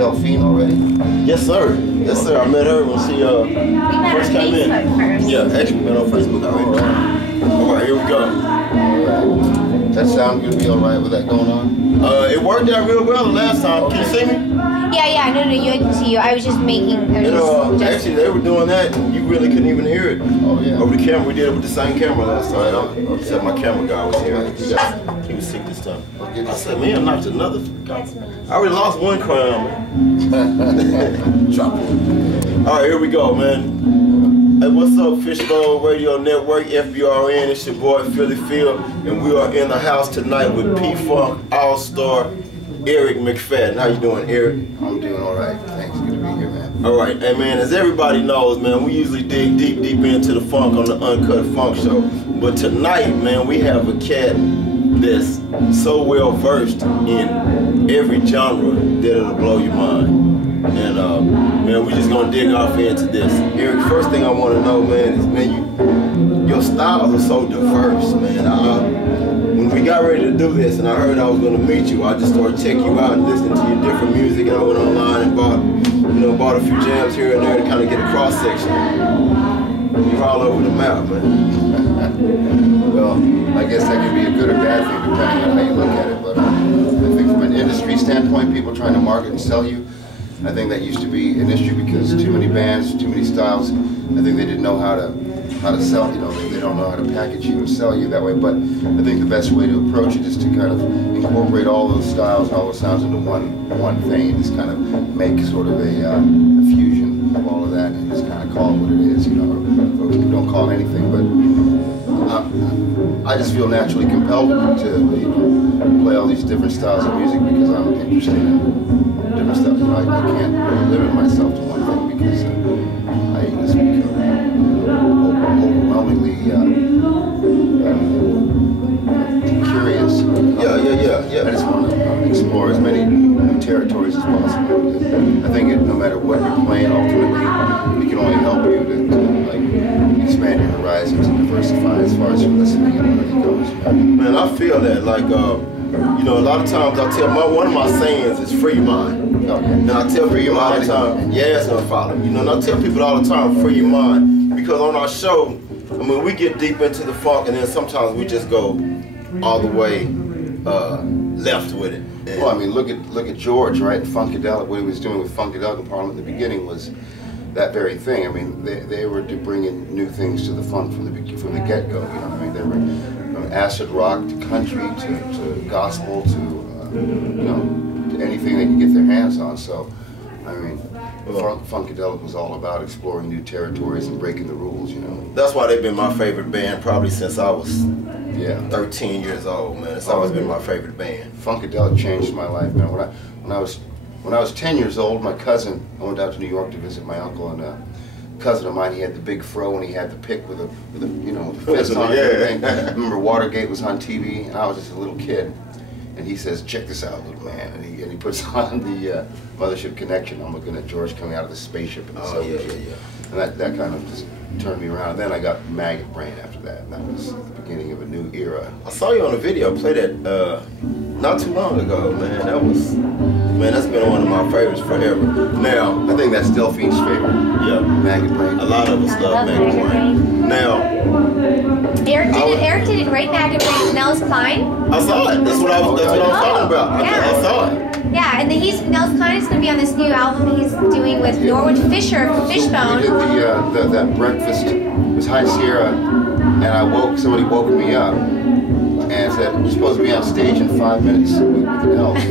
Delphine already? Yes, sir. Yes, sir. I met her when she first came in. Yeah, actually, we met on Facebook already. All right, here we go. Alright. That sound gonna be alright with that going on? It worked out real well the last time. Okay. Can you see me? Yeah, no, you didn't see you. I was just making. Actually, they were doing that, and you really couldn't even hear it. Oh, yeah. Over the camera, we did it with the same camera last time. Okay. Except my camera guy was here. He was sick this time. I said, man, I knocked another. That's me. I already lost one crown. Drop it. All right, here we go, man. Hey, what's up, Fishbowl Radio Network, FBRN? It's your boy, Philly Phil, and we are in the house tonight with P-Funk All-Star Eric McFadden. How you doing, Eric? I'm doing alright. Thanks. Good to be here, man. All right, hey, man, as everybody knows, man, we usually dig deep into the funk on the Uncut Funk Show. But tonight, man, we have a cat that's so well versed in every genre that it'll blow your mind. And man, we're just gonna dig off into this. Eric, first thing I want to know, man, is your styles are so diverse, man. When we got ready to do this, and I heard I was gonna meet you, I just started checking you out and listening to your different music, and I went online and bought a few jams here and there to kind of get a cross section. You're all over the map, man. Well, I guess that could be a good or bad thing depending on how you look at it, but I think from an industry standpoint, people trying to market and sell you, I think that used to be an issue because too many bands, too many styles. I think they didn't know how to sell. You know, they don't know how to package you and sell you that way. But I think the best way to approach it is to kind of incorporate all those styles and all those sounds into one thing, and just kind of make sort of a fusion of all of that, and just kind of call it what it is. You know, or we don't call it anything, but I just feel naturally compelled to play all these different styles of music because I'm interested in different stuff. You know, I can't really limit myself to one thing because I just become overwhelmingly curious. Yeah. I just want to explore as many new territories as possible. I think no matter what you're playing, ultimately, it can only help you to expand your horizons and diversify as far as your listening and learning goes. Man, I feel that, like, you know, a lot of times I tell one of my sayings is free your mind. Okay. And I tell people all the time, yeah, it's gonna follow. You know, and I tell people all the time, free your mind. Because on our show, I mean, we get deep into the funk and then sometimes we just go all the way left with it. And well, I mean, look at George, right? Funkadelic, what he was doing with Funkadelic in Parliament in the beginning was that very thing. I mean, they were to bring in new things to the funk from the get-go. You know what I mean? They were from acid rock to country to gospel to you know, to anything they could get their hands on. So, I mean, Funkadelic was all about exploring new territories and breaking the rules. You know. That's why they've been my favorite band probably since I was 13 13 years old, man. It's always been my favorite band. Funkadelic changed my life, man. When I was 10 years old, my cousin, I went out to New York to visit my uncle, and a cousin of mine, he had the big fro and he had the pick with a you know, the fist on it and everything. I remember Watergate was on TV, and I was just a little kid. And he says, check this out, little man. And he puts on the Mothership Connection. I'm looking at George coming out of the spaceship in the Soviet Union. And that kind of just turned me around. And then I got Maggot Brain after that. And that was the beginning of a new era. I saw you on a video play that not too long ago, man. That's been one of my favorites forever. Now, I think that's Delphine's favorite. Yeah. Maggot Brain. A lot of us love Maggot Brain. Now, Eric did it right, Maggot Brain with Nels Klein. I saw it. That's what I was talking about. Yeah. I saw it. Yeah, and Nels Klein is going to be on this new album he's doing with Norwood Fisher from Fishbone. We did that breakfast. It was High Sierra, and somebody woke me up and said, you're supposed to be on stage in 5 minutes with Nels.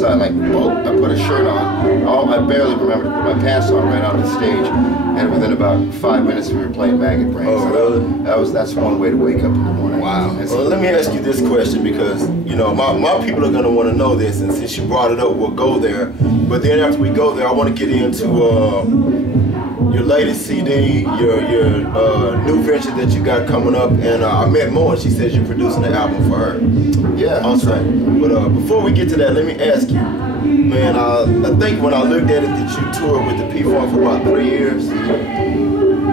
So I put a shirt on. I barely remember to put my pants on right on the stage, and within about 5 minutes we were playing Maggot Brain. Oh, really? That's one way to wake up in the morning. Wow. Well, let me ask you this question, because you know my people are going to want to know this, and since you brought it up, we'll go there. But then after we go there, I want to get into your latest CD, your new venture that you got coming up, and I met Mo, and she says you're producing an album for her. Yeah. Awesome. But before we get to that, let me ask you, man. I think when I looked at it that you toured with the P-Funk for about 3 years.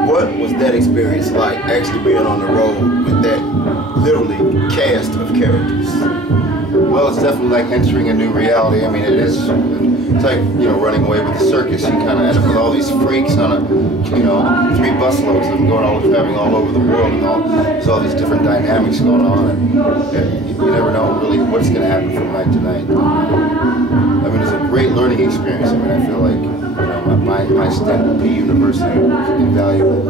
What was that experience like, actually being on the road with that literally cast of characters? Well, it's definitely like entering a new reality. I mean, it is. It's like, you know, running away with the circus. You kind of end up with all these freaks on a, you know, 3 busloads of them traveling all over the world, and there's all these different dynamics going on, and you never know really what's going to happen from night to night. I mean, it's a great learning experience. I mean, I feel like, you know, my stint at the university was invaluable.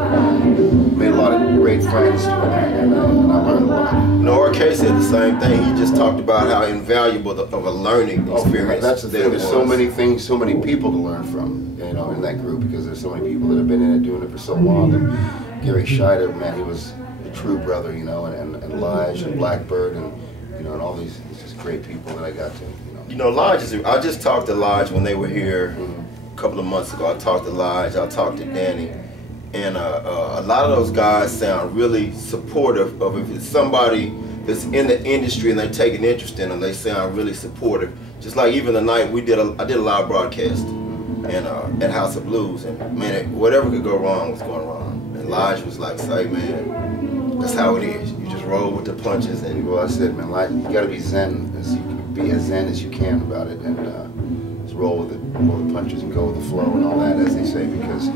Made a lot of great friends doing that, and I learned a lot. No, RK said the same thing. He just talked about how invaluable of a learning experience. That's the thing. There's so many things, so many people to learn from, you know, in that group, because there's so many people that have been in it, doing it for so long. And Gary Scheider, man, he was a true brother, you know, and Lige and Blackbird, and you know, and all these just great people that I got to, you know. You know, Lige is. I just talked to Lige when they were here a couple of months ago. I talked to Lige. I talked to Danny. And a lot of those guys sound really supportive of, if it's somebody that's in the industry and they take an interest in them, they sound really supportive. Just like even the night I did a live broadcast and at House of Blues, and man, whatever could go wrong was going wrong. And Lige was like, "Say, man, that's how it is. You just roll with the punches." And well, I said, man, Lige, you got to be zen, be as zen as you can about it, and just roll with it, roll the punches, and go with the flow and all that, as they say, because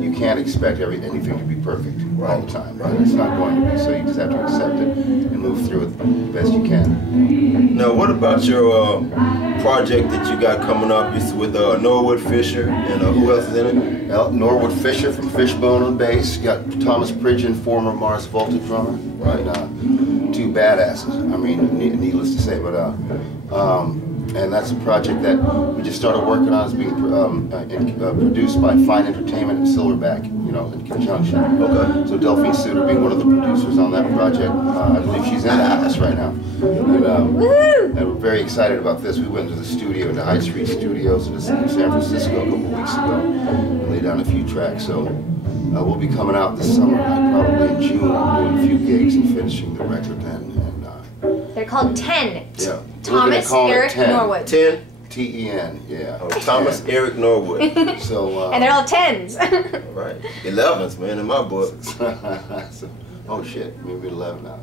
you can't expect anything to be perfect all the time, right? It's not going to be, so you just have to accept it and move through it the best you can. Now, what about your project that you got coming up? It's with Norwood Fisher, and who else is in it? Well, Norwood Fisher from Fishbone on bass. You got Thomas Pridgeon, former Mars Volta drummer, right? 2 badasses. I mean, needless to say, but and that's a project that we just started working on. It's being produced by Fine Entertainment and Silverback, you know, in conjunction. Okay. So Delphine Suter being one of the producers on that project. I believe she's in the house right now. And we're very excited about this. We went to the studio, to High Street Studios in San Francisco a couple weeks ago, and laid down a few tracks. So we'll be coming out this summer, probably in June, doing a few gigs and finishing the record then. They're called 10. Yeah. Thomas Eric Norwood. 10? T-E-N, yeah. Oh, Thomas Eric Norwood. So, and they're all 10s. Right. 11s, man, in my book. So, oh shit, maybe 11 now.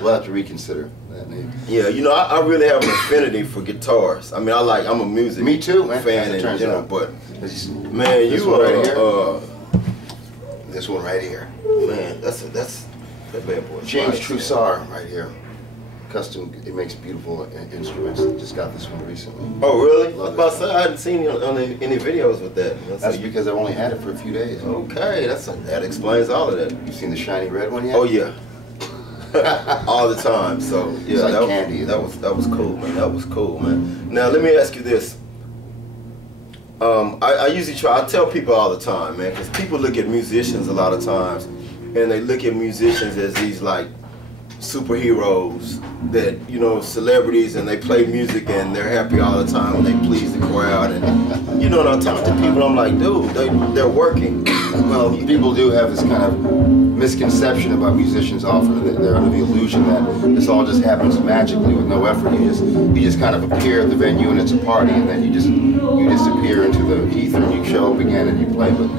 We'll have to reconsider that name. Yeah, you know, I really have an affinity for guitars. I mean, I'm a music Me too, man. fan, and, turns you know, out. but This man, this you one right here. This one right here. Man, that's that bad boy. James Nice, Troussard right here. Custom, it makes beautiful instruments. Just got this one recently. Oh, really? Love I was about to this say, I hadn't seen you on any videos with that. That's because I've only had it for a few days. Okay, that explains all of that. You've seen the shiny red one yet? Oh yeah. All the time. So yeah, It's like that candy. was cool, man. That was cool, man. Now let me ask you this. I usually I tell people all the time, man, because people look at musicians a lot of times, and they look at musicians as these like superheroes that, you know, celebrities, and they play music and they're happy all the time and they please the crowd, and you know, when I talk to people, I'm like, dude, they're working. Well, people do have this kind of misconception about musicians often. They're under the illusion that this all just happens magically with no effort. You just kind of appear at the venue and it's a party, and then you disappear into the ether and you show up again and you play. But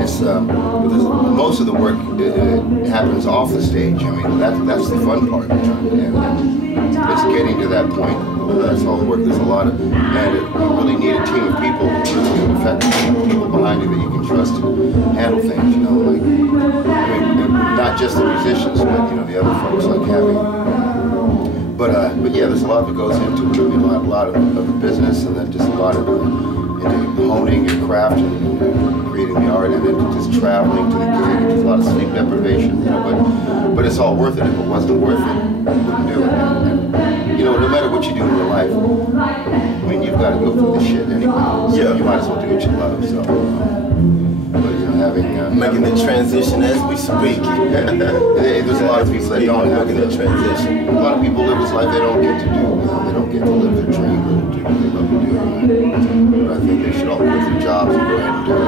it's most of the work it happens off the stage. I mean, that's the fun part. And it's getting to that point. That's all the work. There's a lot of, and you really need a team of people, really effective people behind you that you can trust to handle things. You know, like, I mean, not just the musicians, but you know, the other folks, like having. But yeah, there's a lot that goes into it. I mean, a lot of the business, and then just a lot of into honing your craft and creating the art, and then just traveling to the gig. There's a lot of sleep deprivation, you know. But it's all worth it. If it wasn't worth it, you wouldn't do it. And, you know, no matter what you do in your life, I mean, you've got to go through this shit anyway. So Yeah. you might as well do what you love. So, but you know, Making the transition as we speak. there's a lot of people that don't have making the transition. A lot of people live this life they don't get to do. You know, they don't get to live their dream or do what they love to do. But I think they should all quit their jobs and go ahead and do it.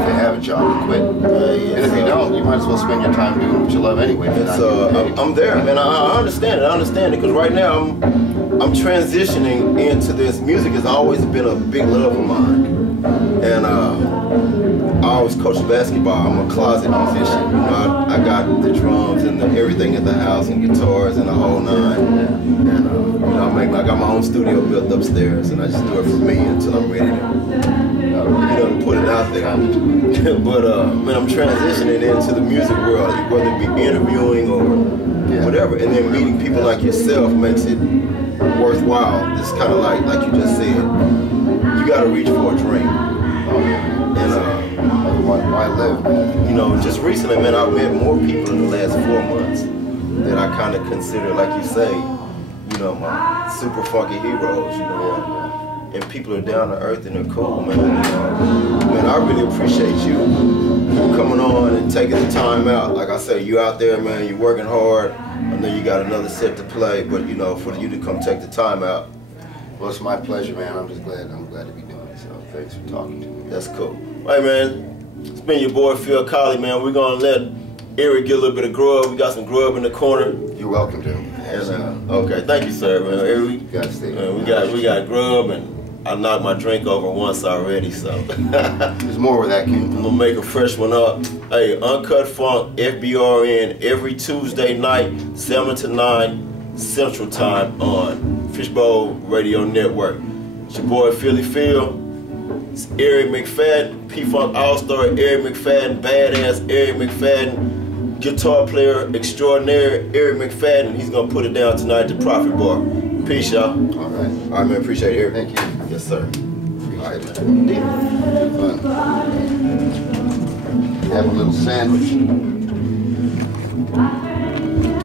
If they have a job, quit. And if you don't, you might as well spend your time doing what you love anyway. So I'm there, man. I understand it. I understand it, because right now I'm transitioning into this. Music has always been a big love of mine, and I always was coaching basketball. I'm a closet musician. You know, I got the drums and everything at the house and guitars and the whole nine. And you know, I got my own studio built upstairs, and I just do it for me until I'm ready to, to put it out there. But man, I'm transitioning into the music world, whether it be interviewing or whatever, and then meeting people like yourself makes it worthwhile. It's kind of like you just said, you got to reach for a dream. And why live, man? You know, just recently, man, I've met more people in the last 4 months that I kind of consider, like you say, you know, my super funky heroes. You know, and people are down to earth and they're cool, man. Man, I really appreciate you coming on and taking the time out. Like I say, you out there, man, you're working hard. I know you got another set to play, but you know, for you to come take the time out. Well, it's my pleasure, man. I'm glad to be doing it. So thanks for talking to me. That's cool. Hey, man, it's been your boy Phil Colley, man. We're gonna let Eric get a little bit of grub. We got some grub in the corner. You're welcome to. Okay, thank you, sir, man. Eric, you gotta stay. We got grub, and I knocked my drink over once already, so. There's more where that came from. I'm gonna make a fresh one up. Hey, Uncut Funk, FBRN, every Tuesday night, 7 to 9 Central Time on Fishbowl Radio Network. It's your boy Philly Phil. It's Eric McFadden, P-Funk All-Star Eric McFadden, badass Eric McFadden, guitar player extraordinaire Eric McFadden. He's gonna put it down tonight at the Profit Bar. Peace, y'all. All right, man, appreciate it, Eric. Thank you. Yes, sir. Appreciate it. Fun. Have a little sandwich.